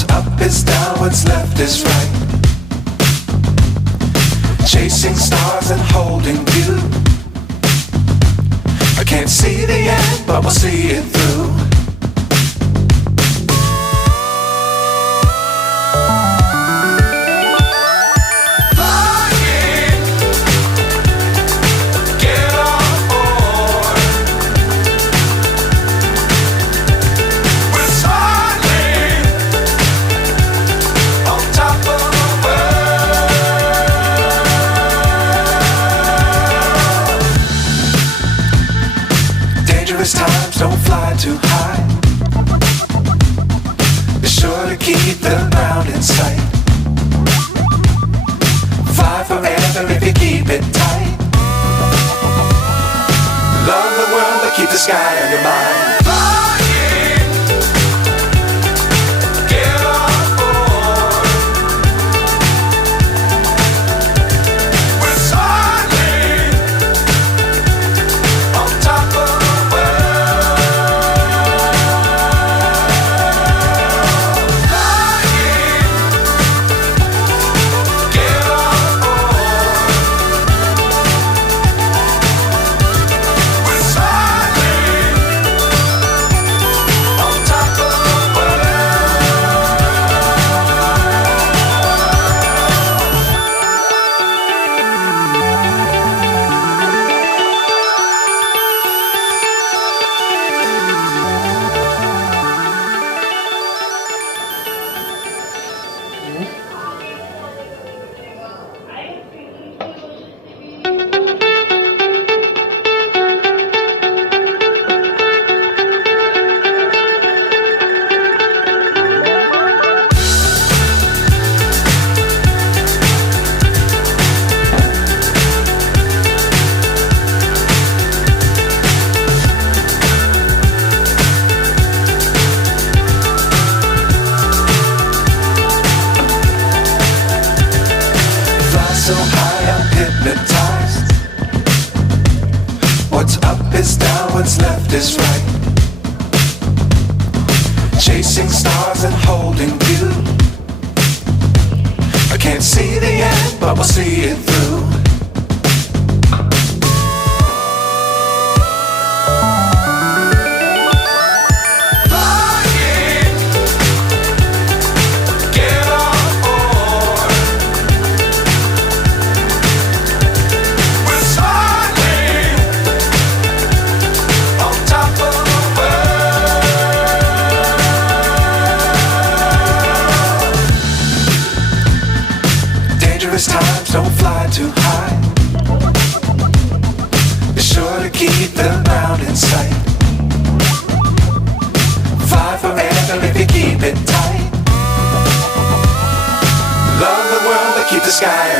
What's up is down, what's left is right. Chasing stars and holding you. I can't see the end, but we'll see it through. Times don't fly too high. Be sure to keep the ground in sight. Fly forever if you keep it tight. Love the world but keep the sky on your mind. So high I'm hypnotized. What's up is down, what's left is right. Chasing stars and holding you. I can't see the end, but we'll see it through. Times don't fly too high. Be sure to keep the ground in sight. Fly forever if you keep it tight. Love the world but keep the sky